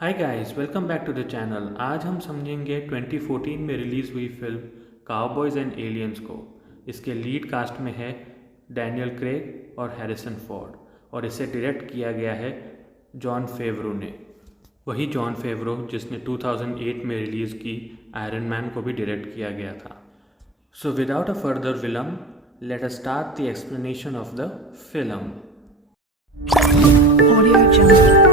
Hi guys, welcome back to the channel. आज हम समझेंगे 2014 में रिलीज़ हुई फिल्म काउबॉयज़ एंड एलियंस को। इसके लीड कास्ट में है डैनियल क्रेग और हैरिसन फोर्ड, और इसे डायरेक्ट किया गया है जॉन फेवरो ने। वही जॉन फेवरो जिसने 2008 में रिलीज़ की आयरन मैन को भी डायरेक्ट किया गया था। सो विदाउट अ फर्दर विलम्ब, let us start the explanation of the film. Audio Jungle.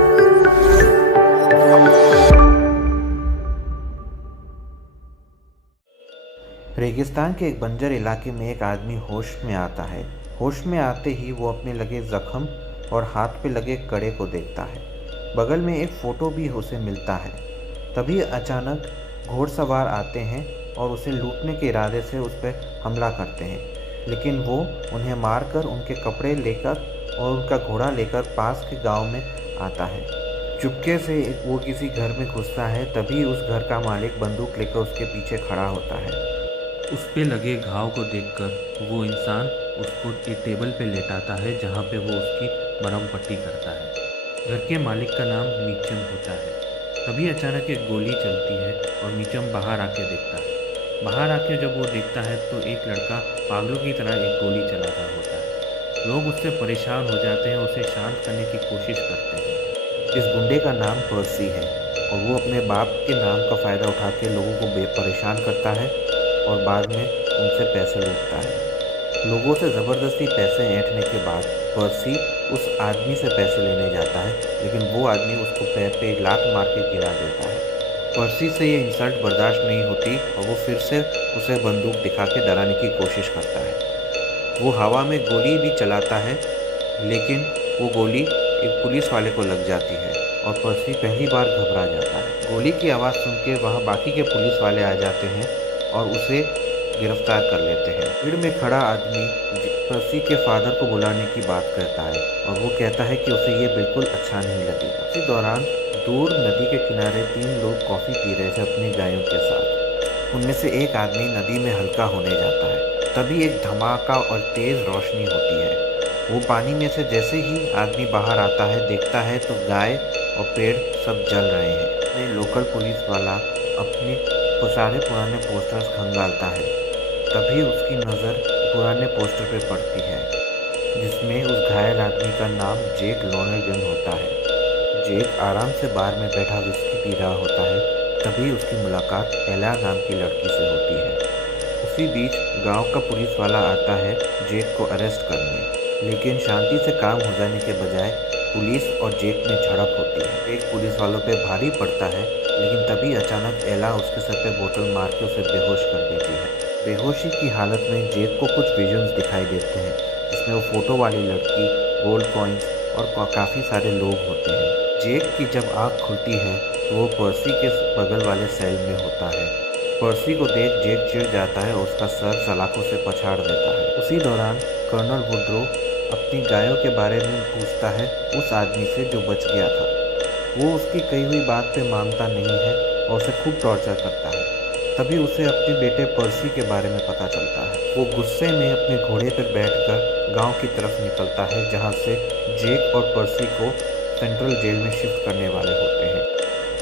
रेगिस्तान के एक बंजर इलाके में एक आदमी होश में आता है। होश में आते ही वो अपने लगे जख्म और हाथ पे लगे कड़े को देखता है। बगल में एक फ़ोटो भी उसे मिलता है। तभी अचानक घोड़सवार आते हैं और उसे लूटने के इरादे से उस पर हमला करते हैं, लेकिन वो उन्हें मारकर उनके कपड़े लेकर और उनका घोड़ा लेकर पास के गांव में आता है। चुपके से वो किसी घर में घुसता है। तभी उस घर का मालिक बंदूक लेकर उसके पीछे खड़ा होता है। उस पे लगे घाव को देखकर वो इंसान उसको एक टेबल पे लेटाता है, जहाँ पे वो उसकी मरहम पट्टी करता है। घर के मालिक का नाम मीचम होता है। तभी अचानक एक गोली चलती है और मीचम बाहर आके देखता है। बाहर आके जब वो देखता है तो एक लड़का पागलों की तरह एक गोली चला रहा होता है। लोग उससे परेशान हो जाते हैं, उसे शांत करने की कोशिश करते हैं। इस गुंडे का नाम पर्सी है और वो अपने बाप के नाम का फ़ायदा उठा के लोगों को परेशान करता है और बाद में उनसे पैसे लूटता है। लोगों से ज़बरदस्ती पैसे ऐंठने के बाद पर्सी उस आदमी से पैसे लेने जाता है, लेकिन वो आदमी उसको पैर पे लात मार के गिरा देता है। पर्सी से ये इंसल्ट बर्दाश्त नहीं होती और वो फिर से उसे बंदूक दिखा के डराने की कोशिश करता है। वो हवा में गोली भी चलाता है, लेकिन वो गोली एक पुलिस वाले को लग जाती है और पर्सी पहली बार घबरा जाता है। गोली की आवाज़ सुन के वहाँ बाकी के पुलिस वाले आ जाते हैं और उसे गिरफ्तार कर लेते हैं। भीड़ में खड़ा आदमी पर्सी के फादर को बुलाने की बात करता है और वो कहता है कि उसे ये बिल्कुल अच्छा नहीं लगेगा। इसी दौरान दूर नदी के किनारे 3 लोग कॉफ़ी पी रहे थे अपनी गायों के साथ। उनमें से एक आदमी नदी में हल्का होने जाता है। तभी एक धमाका और तेज़ रोशनी होती है। वो पानी में से जैसे ही आदमी बाहर आता है, देखता है तो गाय और पेड़ सब जल रहे हैं। लोकल पुलिस वाला अपने सारे पुराने पोस्टर्स खंगालता है। तभी उसकी नज़र पुराने पोस्टर पे पड़ती है, जिसमें उस घायल आदमी का नाम जेक लोनरगन होता है। जेक आराम से बार में बैठा विस्की पी रहा होता है। तभी उसकी मुलाकात एला नाम की लड़की से होती है। उसी बीच गांव का पुलिस वाला आता है जेक को अरेस्ट करने, लेकिन शांति से काम हो जाने के बजाय पुलिस और जेक में झड़प होती है। एक पुलिस वालों पे भारी पड़ता है, लेकिन तभी अचानक एला उसके सर पे बोतल मार के उसे बेहोश कर देती है। बेहोशी की हालत में जेक को कुछ विजन्स दिखाई देते हैं, जिसमें वो फोटो वाली लड़की, गोल्ड कॉइन्स और काफ़ी सारे लोग होते हैं। जेक की जब आँख खुलती है तो वो पर्सी के बगल वाले सेल में होता है। पर्सी को देख जेक चिढ़ जाता है और उसका सर सलाखों से पछाड़ देता है। उसी दौरान कर्नल वुड्रो अपनी गायों के बारे में पूछता है उस आदमी से जो बच गया था। वो उसकी कही हुई बात पे मानता नहीं है और उसे खूब टॉर्चर करता है। तभी उसे अपने बेटे पर्सी के बारे में पता चलता है। वो गुस्से में अपने घोड़े पर बैठकर गांव की तरफ निकलता है, जहां से जेक और पर्सी को सेंट्रल जेल में शिफ्ट करने वाले होते हैं।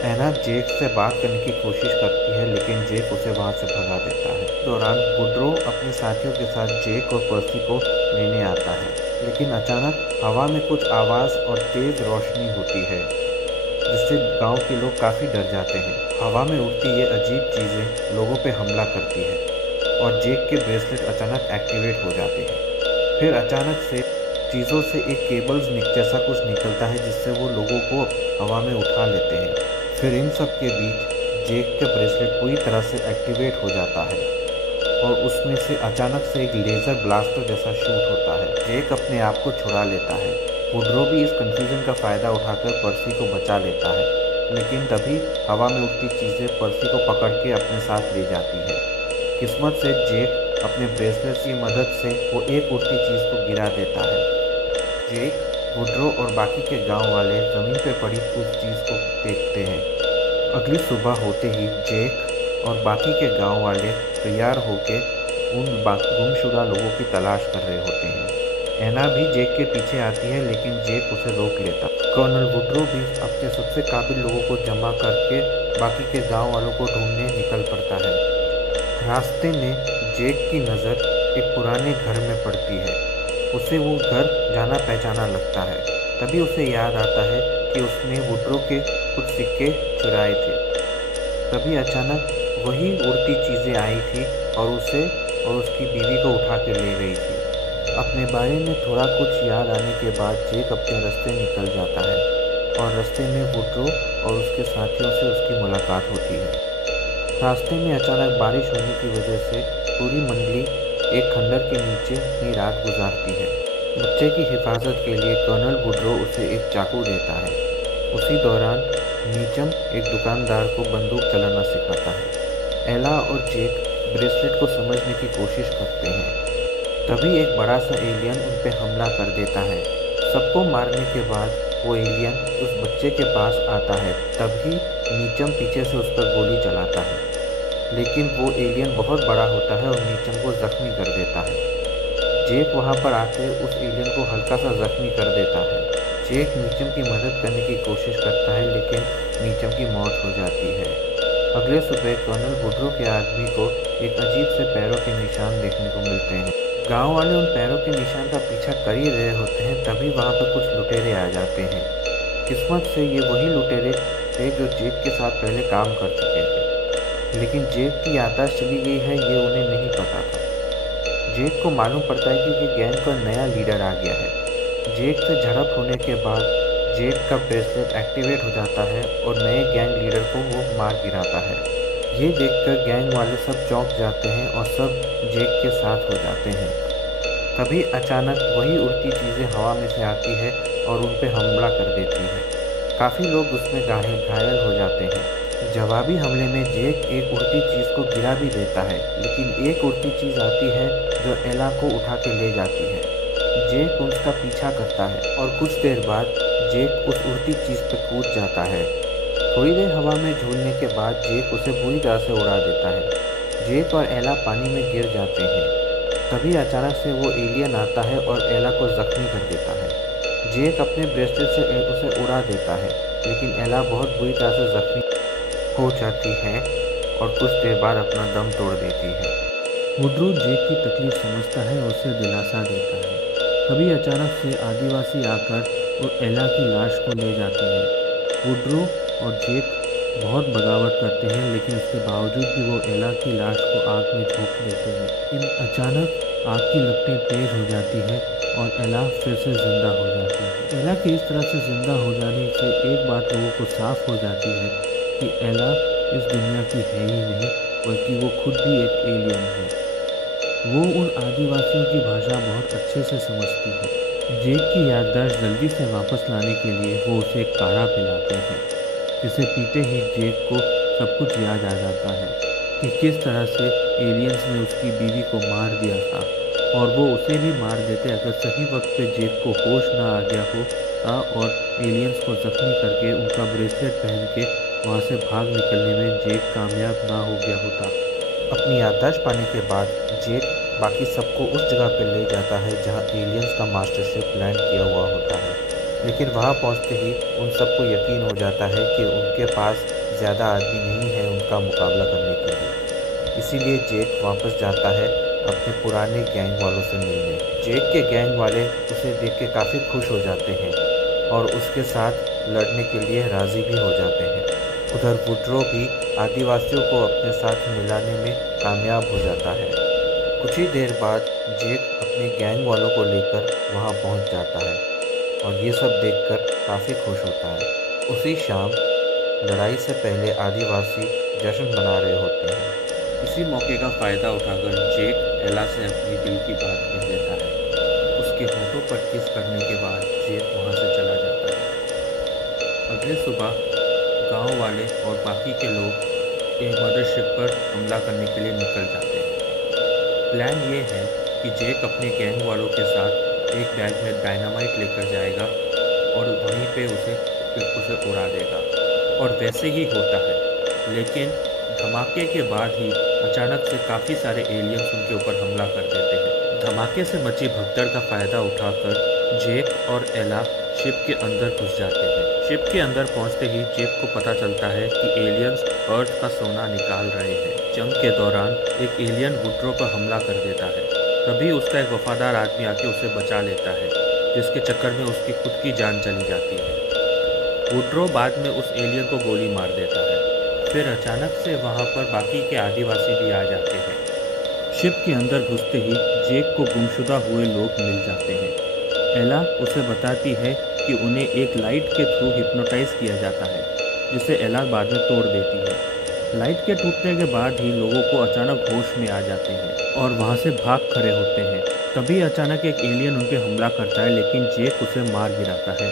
एना जेक से बात करने की कोशिश करती है, लेकिन जेक उसे वहां से भगा देता है। इस दौरान वुड्रो अपने साथियों के साथ जेक और पर्सी को लेने आता है, लेकिन अचानक हवा में कुछ आवाज़ और तेज़ रोशनी होती है, जिससे गांव के लोग काफ़ी डर जाते हैं। हवा में उड़ती ये अजीब चीज़ें लोगों पे हमला करती है और जेक के ब्रेसलेट अचानक एक्टिवेट हो जाते हैं। फिर अचानक से चीज़ों से एक केबल्स जैसा कुछ निकलता है, जिससे वो लोगों को हवा में उठा लेते हैं। फिर इन सब के बीच जेक का ब्रेसलेट पूरी तरह से एक्टिवेट हो जाता है और उसमें से अचानक से एक लेज़र ब्लास्टर जैसा शूट होता है। जेक अपने आप को छुड़ा लेता है। वुड्रो भी इस कंफ्यूजन का फ़ायदा उठाकर पर्सी को बचा लेता है, लेकिन तभी हवा में उड़ती चीज़ें पर्सी को पकड़ के अपने साथ ले जाती है। किस्मत से जेक अपने ब्रेसलेट की मदद से वो एक उड़ती चीज़ को गिरा देता है। जेक, वुड्रो और बाकी के गांव वाले ज़मीन पर पड़ी उस चीज़ को देखते हैं। अगली सुबह होते ही जेक और बाकी के गांव वाले तैयार होकर उन गुमशुदा लोगों की तलाश कर रहे होते हैं। एना भी जेक के पीछे आती है लेकिन जेक उसे रोक लेता। कर्नल वुड्रो भी अपने सबसे काबिल लोगों को जमा करके बाकी के गांव वालों को ढूंढने निकल पड़ता है। रास्ते में जेक की नज़र एक पुराने घर में पड़ती है। उसे वो घर जाना पहचाना लगता है। तभी उसे याद आता है कि उसने वुड्रो के कुछ सिक्के चुराए थे। तभी अचानक वही उड़ती चीज़ें आई थी और उसे और उसकी बीवी को उठा के ले गई थी। अपने बारे में थोड़ा कुछ याद आने के बाद जेक अपने रास्ते निकल जाता है और रास्ते में वुड्रो और उसके साथियों से उसकी मुलाकात होती है। रास्ते में अचानक बारिश होने की वजह से पूरी मंडली एक खंडर के नीचे अपनी रात गुजारती है। बच्चे की हिफाजत के लिए कर्नल वुड्रो उसे एक चाकू देता है। उसी दौरान मीचम एक दुकानदार को बंदूक चलाना सिखाता है। एला और जेक ब्रेसलेट को समझने की कोशिश करते हैं। तभी एक बड़ा सा एलियन उन पर हमला कर देता है। सबको मारने के बाद वो एलियन उस बच्चे के पास आता है। तभी मीचम पीछे से उस पर गोली चलाता है, लेकिन वो एलियन बहुत बड़ा होता है और मीचम को ज़ख्मी कर देता है। जेक वहाँ पर आकर उस एलियन को हल्का सा ज़ख्मी कर देता है। जेक मीचम की मदद करने की कोशिश करता है लेकिन मीचम की मौत हो जाती है। अगले सुबह कर्नल वुड्रो के आदमी को एक अजीब से पैरों के निशान देखने को मिलते हैं। गांव वाले उन पैरों के निशान का पीछा कर ही रहे होते हैं, तभी वहाँ पर कुछ लुटेरे आ जाते हैं। किस्मत से ये वही लुटेरे थे जो जेक के साथ पहले काम कर चुके थे, लेकिन जेक की याददाश्त चली गई है ये उन्हें नहीं पता था। जेक को मालूम पड़ता है कि गैंग का नया लीडर आ गया है। जेक से झड़प होने के बाद जेक का ब्रेसलेट एक्टिवेट हो जाता है और नए गैंग लीडर को वो मार गिराता है। ये देखकर गैंग वाले सब चौंक जाते हैं और सब जेक के साथ हो जाते हैं। तभी अचानक वही उड़ती चीज़ें हवा में से आती है और उन पर हमला कर देती है। काफ़ी लोग उसमें घायल हो जाते हैं। जवाबी हमले में जेक एक उड़ती चीज़ को गिरा भी देता है, लेकिन एक उड़ती चीज़ आती है जो एला को उठा के ले जाती है। जेक उसका पीछा करता है और कुछ देर बाद जेक उस उड़ती चीज़ पर कूद जाता है। थोड़ी देर हवा में झूलने के बाद जेक उसे पूरी तरह से उड़ा देता है। जेक और एला पानी में गिर जाते हैं। तभी अचानक से वो एलियन आता है और एला को ज़ख्मी कर देता है। जेक अपने ब्रेसलेट से उसे उड़ा देता है, लेकिन एला बहुत बुरी तरह से ज़ख्मी हो जाती है और कुछ देर बाद अपना दम तोड़ देती है। वुड्रो जेक की तकलीफ समझता है और उसे दिलासा देता है। तभी अचानक से आदिवासी आकर और एला की लाश को ले जाते हैं। वुड्रो और जेक बहुत बगावत करते हैं, लेकिन इसके बावजूद भी वो एला की लाश को आग में झोंक देते हैं। इन अचानक आग की लपटें तेज हो जाती हैं और एला फिर से जिंदा हो जाती है। एला के इस तरह से जिंदा हो जाने से एक बात लोगों को साफ हो जाती है कि एला इस दुनिया की है ही नहीं, बल्कि वो खुद भी एक एलियन है। वो उन आदिवासियों की भाषा बहुत अच्छे से समझती है। जेक की याददाश्त जल्दी से वापस लाने के लिए वो उसे एक काढ़ा पिलाते हैं, जिसे पीते ही जेक को सब कुछ याद आ जाता है कि किस तरह से एलियंस ने उसकी बीवी को मार दिया था, और वो उसे भी मार देते अगर सही वक्त पे जेक को होश ना आ गया होता और एलियंस को ज़ख्मी करके उनका ब्रेसलेट पहन के वहाँ से भाग निकलने में जेक कामयाब ना हो गया होता। अपनी याददाश्त पाने के बाद जेक बाकी सबको उस जगह पर ले जाता है जहां एलियंस का मास्टरशिप लैंड किया हुआ होता है, लेकिन वहां पहुंचते ही उन सबको यकीन हो जाता है कि उनके पास ज़्यादा आदमी नहीं है उनका मुकाबला करने के लिए। इसीलिए जेक वापस जाता है अपने पुराने गैंग वालों से मिलने। जेक के गैंग वाले उसे देख के काफ़ी खुश हो जाते हैं और उसके साथ लड़ने के लिए राज़ी भी हो जाते हैं। उधर वुड्रो भी आदिवासियों को अपने साथ मिलाने में कामयाब हो जाता है। कुछ ही देर बाद जेक अपने गैंग वालों को लेकर वहां पहुंच जाता है और ये सब देखकर काफ़ी खुश होता है। उसी शाम लड़ाई से पहले आदिवासी जश्न मना रहे होते हैं। इसी मौके का फ़ायदा उठाकर जेक एला से अपनी दिल की बात कह देता है। उसके होठों पर किस करने के बाद जेक वहाँ से चला जाता है। अगले सुबह गांव वाले और बाकी के लोग एक मदरशिप पर हमला करने के लिए निकल जाते हैं। प्लान ये है कि जेक अपने गैंग वालों के साथ एक बैग में डायनामाइट लेकर जाएगा और वहीं पे उसे उड़ा देगा, और वैसे ही होता है। लेकिन धमाके के बाद ही अचानक से काफ़ी सारे एलियंस उनके ऊपर हमला कर देते हैं। धमाके से मची भगदड़ का फायदा उठाकर जेक और एला शिप के अंदर घुस जाते हैं। शिप के अंदर पहुंचते ही जेक को पता चलता है कि एलियंस अर्थ का सोना निकाल रहे हैं। जंग के दौरान एक एलियन वुड्रो पर हमला कर देता है। तभी उसका एक वफादार आदमी आके उसे बचा लेता है, जिसके चक्कर में उसकी खुद की जान चली जाती है। वुड्रो बाद में उस एलियन को गोली मार देता है। फिर अचानक से वहाँ पर बाकी के आदिवासी भी आ जाते हैं। शिप के अंदर घुसते ही जेक को गुमशुदा हुए लोग मिल जाते हैं। एला उसे बताती है कि उन्हें एक लाइट के थ्रू हिप्नोटाइज किया जाता है, जिसे एला बाद में तोड़ देती है। लाइट के टूटने के बाद ही लोगों को अचानक होश में आ जाते हैं और वहाँ से भाग खड़े होते हैं। तभी अचानक एक एलियन उन पर हमला करता है, लेकिन जेक उसे मार गिराता है।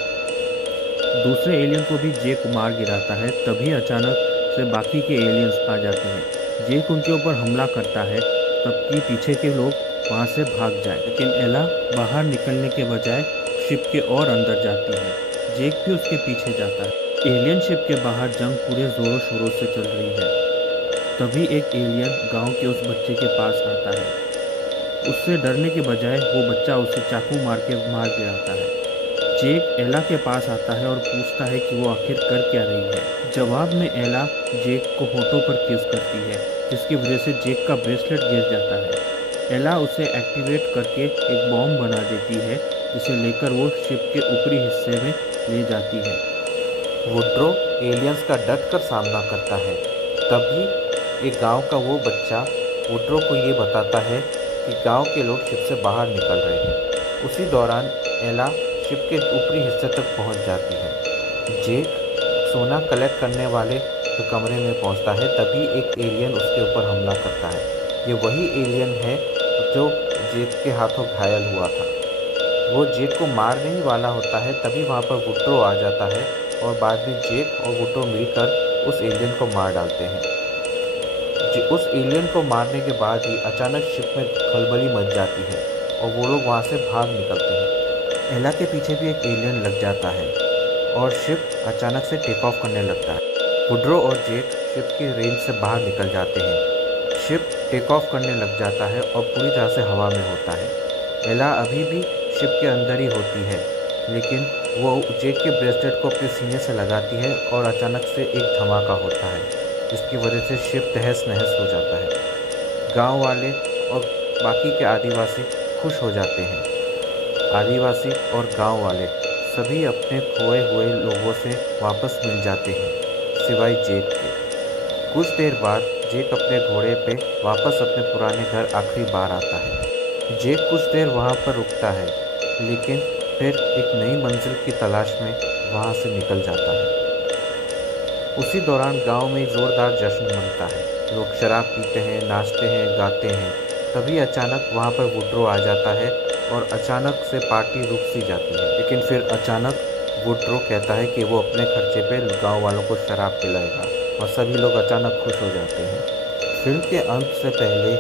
दूसरे एलियन को भी जेक मार गिराता है। तभी अचानक से बाकी के एलियंस आ जाते हैं। जेक उनके ऊपर हमला करता है, तबकि पीछे के लोग वहाँ से भाग जाए, लेकिन एला बाहर निकलने के बजाय शिप के और अंदर जाती है। जेक भी उसके पीछे जाता है। एलियन शिप के बाहर जंग पूरे ज़ोरों शोरों से चल रही है। तभी एक एलियन गांव के उस बच्चे के पास आता है। उससे डरने के बजाय वो बच्चा उसे चाकू मार के मार गिराता है। जेक एला के पास आता है और पूछता है कि वो आखिर कर क्या रही है। जवाब में एला जेक को होठों पर किस करती है, जिसकी वजह से जेक का ब्रेसलेट गिर जाता है। एला उसे एक्टिवेट करके एक बॉम्ब बना देती है, जिसे लेकर वो शिप के ऊपरी हिस्से में ले जाती है। वुड्रो एलियंस का डट कर सामना करता है। तभी एक गांव का वो बच्चा वुड्रो को ये बताता है कि गांव के लोग शिप से बाहर निकल रहे हैं। उसी दौरान एला शिप के ऊपरी हिस्से तक पहुंच जाती है। जेक सोना कलेक्ट करने वाले के कमरे में पहुंचता है। तभी एक एलियन उसके ऊपर हमला करता है। ये वही एलियन है जो जेक के हाथों घायल हुआ था। वो जेक को मारने ही वाला होता है, तभी वहाँ पर वुड्रो आ जाता है और बाद में जेक और वुड्रो मिलकर उस एलियन को मार डालते हैं। उस एलियन को मारने के बाद ही अचानक शिप में खलबली मच जाती है और वो लोग वहाँ से भाग निकलते हैं। एला के पीछे भी एक एलियन लग जाता है और शिप अचानक से टेक ऑफ करने लगता है। वुड्रो और जेक शिप की रेंज से बाहर निकल जाते हैं। शिप टेक ऑफ करने लग जाता है और पूरी तरह से हवा में होता है। एला अभी भी शिप के अंदर ही होती है, लेकिन वो जेक के ब्रेसलेट को अपने सीने से लगाती है और अचानक से एक धमाका होता है, जिसकी वजह से शिप तहस नहस हो जाता है। गांव वाले और बाकी के आदिवासी खुश हो जाते हैं। आदिवासी और गांव वाले सभी अपने खोए हुए लोगों से वापस मिल जाते हैं, सिवाय जेक के। कुछ देर बाद जेक अपने घोड़े पे वापस अपने पुराने घर आखिरी बार आता है। जेक कुछ देर वहाँ पर रुकता है, लेकिन फिर एक नई मंजिल की तलाश में वहाँ से निकल जाता है। उसी दौरान गांव में ज़ोरदार जश्न मनता है। लोग शराब पीते हैं, नाचते हैं, गाते हैं। तभी अचानक वहाँ पर वुड्रो आ जाता है और अचानक से पार्टी रुक सी जाती है। लेकिन फिर अचानक वुड्रो कहता है कि वो अपने खर्चे पे गांव वालों को शराब पिलाएगा और सभी लोग अचानक खुश हो जाते हैं। फिल्म के अंत से पहले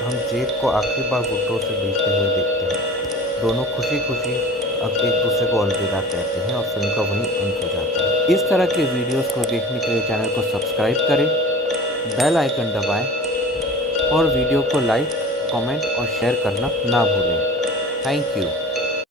हम जेक को आखिरी बार वुड्रो से मिलते हुए देखते हैं। दोनों खुशी खुशी अब एक दूसरे को अलविदा कहते हैं और फिल्म का वहीं अंत हो जाता है। इस तरह के वीडियोस को देखने के लिए चैनल को सब्सक्राइब करें, बेल आइकन दबाएं और वीडियो को लाइक, कमेंट और शेयर करना ना भूलें। Thank you.